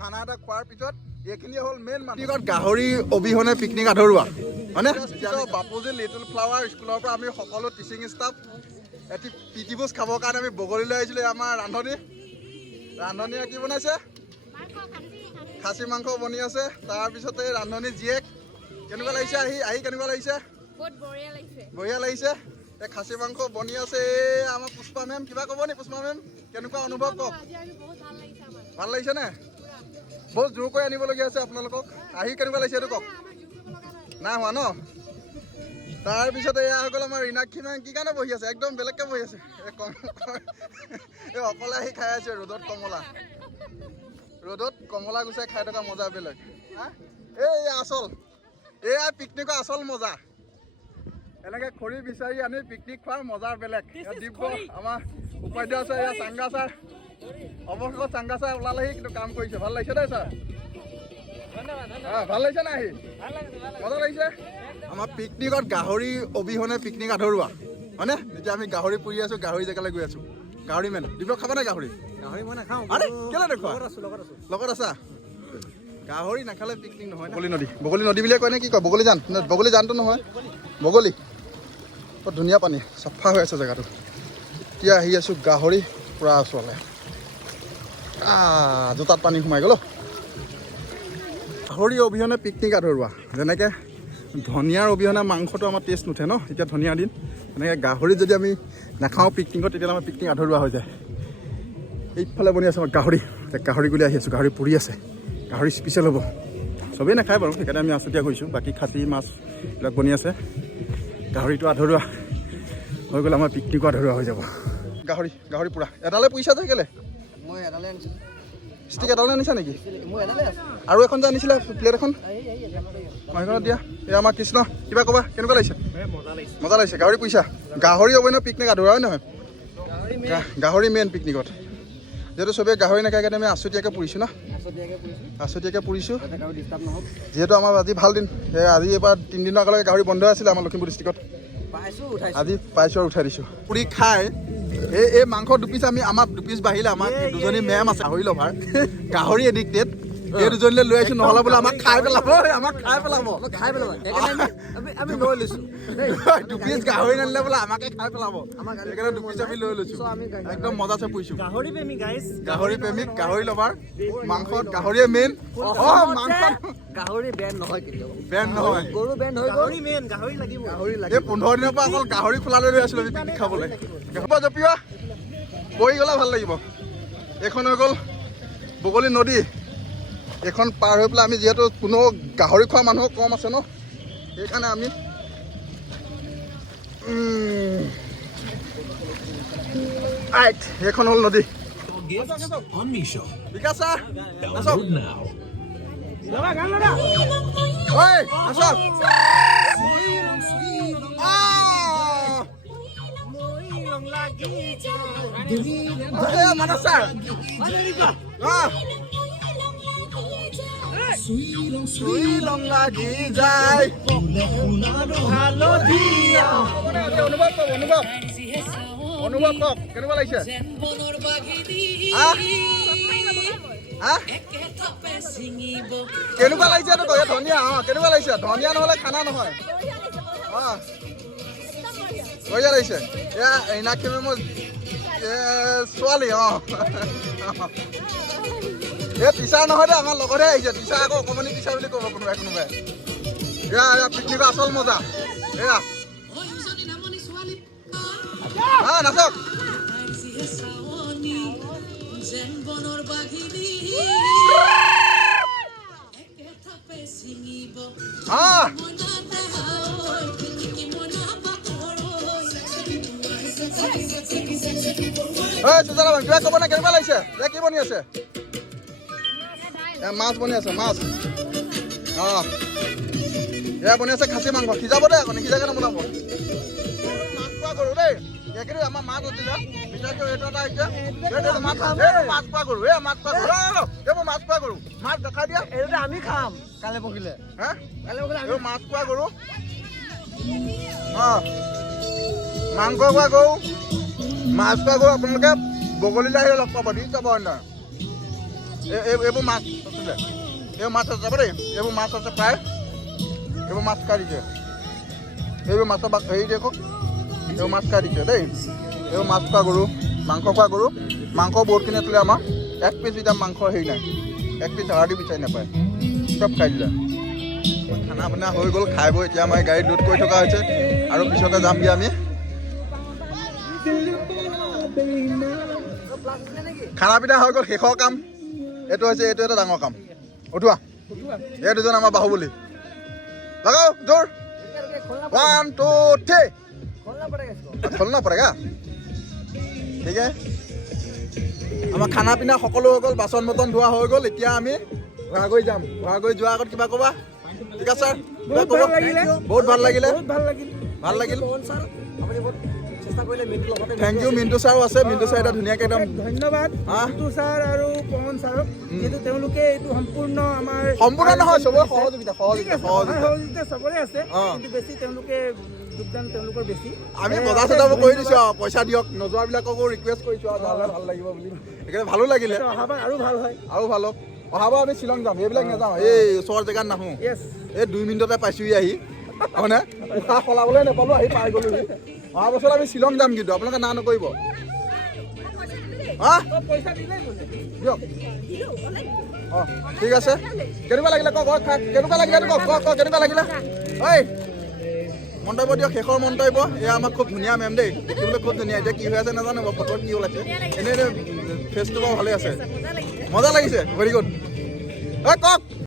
খানা এটা খোৱাৰ পিছত এইখিনিয়ে হ'ল মেইন মানুহ গাহৰি অবিহনে পিকনিক আধৰুৱা হয়নে বাপুজি লিটল ফ্লাৱাৰ স্কুলৰ পৰা আমি সকলো টিচিং ষ্টাফ এটি প্ৰীতিভোজ খাবৰ কাৰণে আমি বগলীলৈ আহিছিলোঁ আমাৰ ৰান্ধনীয়ে কি বনাইছে খাচী মাংস বনি আছে তাৰপিছতে ৰান্ধনী জীয়েক কেনেকুৱা লাগিছে আহি কেনেকুৱা লাগিছে বঢ়িয়া লাগিছে এই খাচী মাংস বনি আছে আমাৰ পুষ্পা মেম কিবা ক'ব নি পুষ্পা মেম কেনেকুৱা অনুভৱ কওক ভাল লাগিছে নে বহুত জোৰ কৰি আনিবলগীয়া আছে আপোনালোকক আহি কেনেকুৱা লাগিছে এইটো কওক নাই হোৱা ন তাৰপিছতে এয়া হৈ গ'ল আমাৰ ৰীণাক্ষী মেম কি কাৰণে বহি আছে একদম বেলেগকৈ বহি আছে এই অকলে আহি খাই আছে ৰ'দত কমলা গুচাই খাই থকা মজা বেলেগ এয়া পিকনিকৰ আচল মজা এনেকে খৰি বিচাৰি আনি পিকনিক খোৱাৰ মজা বেলেগ দিব্য আমাৰ উপাধ্যায় আছে এয়া চাংগা ছাৰ অৱশেষত চাংগা ছাৰ ওলালেহি কিন্তু কাম কৰিছে ভাল লাগিছে দেই ছাৰ ভাল লাগিছে নাই আহি মজা লাগিছে আমাৰ পিকনিকত গাহৰি অবিহনে পিকনিক আধৰুৱা হয়নে এতিয়া আমি গাহৰি পুৰি আছো গাহৰি জেগালৈ গৈ আছো গাহৰি মেন দিব্য খাবা নাই গাহৰি মই নাখাওঁ কেলে দেখুৱা লগত আছা গাহৰি নাখালে পিকনিক নহয় বগলী নদী বুলিয়ে কয় নে কি কয় বগলী জানটো নহয় বগলী বৰ ধুনীয়া পানী চাফা হৈ আছে জেগাটো এতিয়া আহি আছোঁ গাহৰি পূৰা ওচৰলৈ জোতাত পানী সোমাই গ'ল গাহৰি অবিহনে পিকনিক আধৰুৱা যেনেকৈ ধনিয়াৰ অবিহনে মাংসটো আমাৰ টেষ্ট নুঠে ন এতিয়া ধনিয়াৰ দিন এনেকৈ গাহৰি যদি আমি নাখাওঁ পিকনিকত তেতিয়াহ'লে আমাৰ পিকনিক আধৰুৱা হৈ যায় এইফালে বনি আছে আমাৰ গাহৰি গুলি আহি আছোঁ গাহৰি পুৰি আছে গাহৰি স্পেচিয়েল হ'ব চবেই নাখায় বাৰু সেইকাৰণে আমি আছুতীয়া কৰিছোঁ বাকী খাচী মাছ এইবিলাক বনি আছে গাহৰিটো আধৰুৱা হৈ গ'লে আমাৰ পিকনিকো আধৰুৱা হৈ যাব গাহৰি পুৰা এডালে পুৰিছা যে কেলে মই এডালে আনিছিলোঁ ষ্টিক এডালে আনিছা নেকি মই এডালে আছে আৰু এখন যে আনিছিলা প্লেট এখন সেইখনত দিয়া এই আমাৰ কৃষ্ণ কিবা ক'বা কেনেকুৱা লাগিছে মজা লাগিছে গাহৰি পুৰিছা গাহৰি অৱশ্যে পিকনিক আধৰুৱা হয় নহয় গাহৰি মেইন পিকনিকত যিহেতু চবেই গাহৰি নাখায় কাৰণে আমি আছুতীয়াকৈ পুৰিছোঁ ন আছুতীয়াকৈ পুৰিছোঁ যিহেতু আমাৰ আজি ভাল দিন আজি এবাৰ 3 দিনৰ আগলৈকে গাহৰি বন্ধ আছিলে আমাৰ লখিমপুৰ ডিষ্ট্ৰিক্টত আজি পাইছোঁ আৰু উঠাই দিছোঁ পুৰি খাই এই মাংস দুপিচ আমাৰ দুপিচ বাঢ়িলে আমাৰ দুজনী মেম আছে গাহৰি লভাৰ গাহৰি এডিক্টেড এই দুজনীলৈ লৈ আহিছোঁ নহ'লে বোলে আমাক খাই পেলাব আমি লৈ লৈছোঁ দুপিচ গাহৰি নানিলে বোলে আমাকে খাই পেলাব সেইকাৰণে দুপিচ আমি লৈ লৈছোঁ একদম মজাছে পুৰিছোঁ গাহৰি প্ৰেমিক গাহৰি লভাৰ মাংসত গাহৰিয়ে মেইন গাহৰি বেন নহয় কেতিয়াও বেন নহয় গৰু বেন হৈ গ'ল গাহৰি লাগিব এই 15 দিনৰ পৰা অকল গাহৰি খোলালৈ লৈ আছিলোঁ আমি পিকনিক খাবলৈ জপিওৱা বহি গ'লে ভাল লাগিব এইখন হৈ গ'ল বগলী নদী এইখন পাৰ হৈ পেলাই আমি যিহেতু কোনো গাহৰি খোৱা মানুহ কম আছে ন সেইকাৰণে আমি এইখন হ'ল নদী বিকাশ ছাৰ আছক আছক মানস ছাৰ শ্ৰীলং লাগি যায় অনুভৱ কওক কেনেকুৱা লাগিছে কেনেকুৱা লাগিছে ধনিয়া কেনেকুৱা লাগিছে ধনিয়া নহ'লে খানা নহয় বঢ়িয়া লাগিছে এয়া ৰীণাক্ষী মেমৰ ছোৱালী এই টিচাৰ নহয় দে আমাৰ লগতহে আহিছে টিচাৰ আকৌ অকণমানি টিচাৰ বুলি ক'ব কোনোবাই এয়া পিকনিকৰ আচল মজা এয়া নাচক কিবা ক'ব নে কেনেকুৱা লাগিছে কি বনি আছে মাছ বনি আছে মাছ এয়া বনি আছে খাচী মাংস সিজাব দেই আকৌ নিসিজাকে নবনাব মাছ খোৱা গৰু দেই এইখিনি আমাৰ মাছ উঠিলে বিশেষকৈ এইটো এটা আহিছে মাছ খোৱা গৰু মাছ খোৱা গৰু এইবোৰ মাছ খোৱা গৰু মাছ দেখাই দিয়া এইটো আমি খাম কাইলৈ পৰহিলে মাছ খোৱা গৰু মাংস খোৱা গৰু মাছ খোৱা গৰু আপোনালোকে বগলীলৈ আহিলে লগ পাব দি যাব এইবোৰ মাছ আছিলে এইবোৰ মাছ আছে যাব দেই এইবোৰ মাছ আছে প্ৰায় এইবোৰ মাছ খাই দিছে এইবোৰ মাছৰ হেৰি দেখক এইবোৰ মাছ খাই দিছে দেই এইবোৰ মাছ খোৱা গৰু মাংস খোৱা গৰু মাংস বহুতখিনি আছিলে আমাৰ এক পিচ এতিয়া মাংসৰ হেৰি নাই এক পিচ হাৰ্ডি বিচাৰি নাপায় চব খাই দিলে খানা পিনা হৈ গ'ল খাই বৈ এতিয়া আমাৰ গাড়ীত লোড কৰি থকা হৈছে আৰু পিছতে যামগৈ আমি খানা পিনা হৈ গ'ল শেষৰ কাম এইটো হৈছে এইটো এটা ডাঙৰ কাম উঠোৱা এই দুজন আমাৰ বাহুবলী লগাও জোৰ 1 2 3 खोलना पड़ेगा ठीक है আমাৰ খানা পিনা সকলো হৈ গ'ল বাচন বৰ্তন ধোৱা হৈ গ'ল এতিয়া আমি ঘৰাগৈ যাম ঘৰাগৈ যোৱাৰ আগত কিবা ক'বা ঠিক আছে ছাৰ বহুত ভাল লাগিলে ভাল লাগিল থেংক ইউ মিণ্টু ছাৰো আছে মিণ্টু ছাৰ এটা ধুনীয়াকৈ একদম ধন্যবাদ মিণ্টু ছাৰ আৰু পৱন ছাৰক যিহেতু তেওঁলোকে এইটো সম্পূৰ্ণ আমাৰ সম্পূৰ্ণ নহয় চবৰে সহযোগিতা চবৰে আছে কিন্তু বেছি তেওঁলোকে যোগদান তেওঁলোকৰ বেছি আমি বজাৰ চজাবোৰ কৰি দিছোঁ আৰু পইচা দিয়ক নোযোৱাবিলাককো ৰিকুৱেষ্ট কৰিছোঁ আৰু যালে ভাল লাগিব বুলি সেইকাৰণে ভালো লাগিলে অহাবাৰ আৰু ভাল হয় আৰু ভাল হওক অহাবাৰ আমি শ্বিলং যাম এইবিলাক নাযাওঁ এই ওচৰৰ জেগাত নাহোঁ এই 2 মিনিটতে পাইছোঁহি আহি হয়নে উশাহ সলাবলৈ নাপালোঁ আহি পাই গ'লোহি অহা বছৰ আমি শ্বিলং যাম কিন্তু আপোনালোকে না নকৰিব হা দিয়ক অঁ ঠিক আছে কেনেকুৱা লাগিলে কওক কেনেকুৱা লাগিলে কওক কেনেকুৱা লাগিলে ঐ মন্তব্য দিয়ক শেষৰ মন্তব্য এয়া আমাক খুব ধুনীয়া মেম দেই দেখিবলৈ খুব ধুনীয়া এতিয়া কি হৈ আছে নাজানো বাৰু ফটোত কি ওলাইছে এনেই ফেচটো বাৰু ভালেই আছে মজা লাগিছে ভেৰি গুড ঐ কওক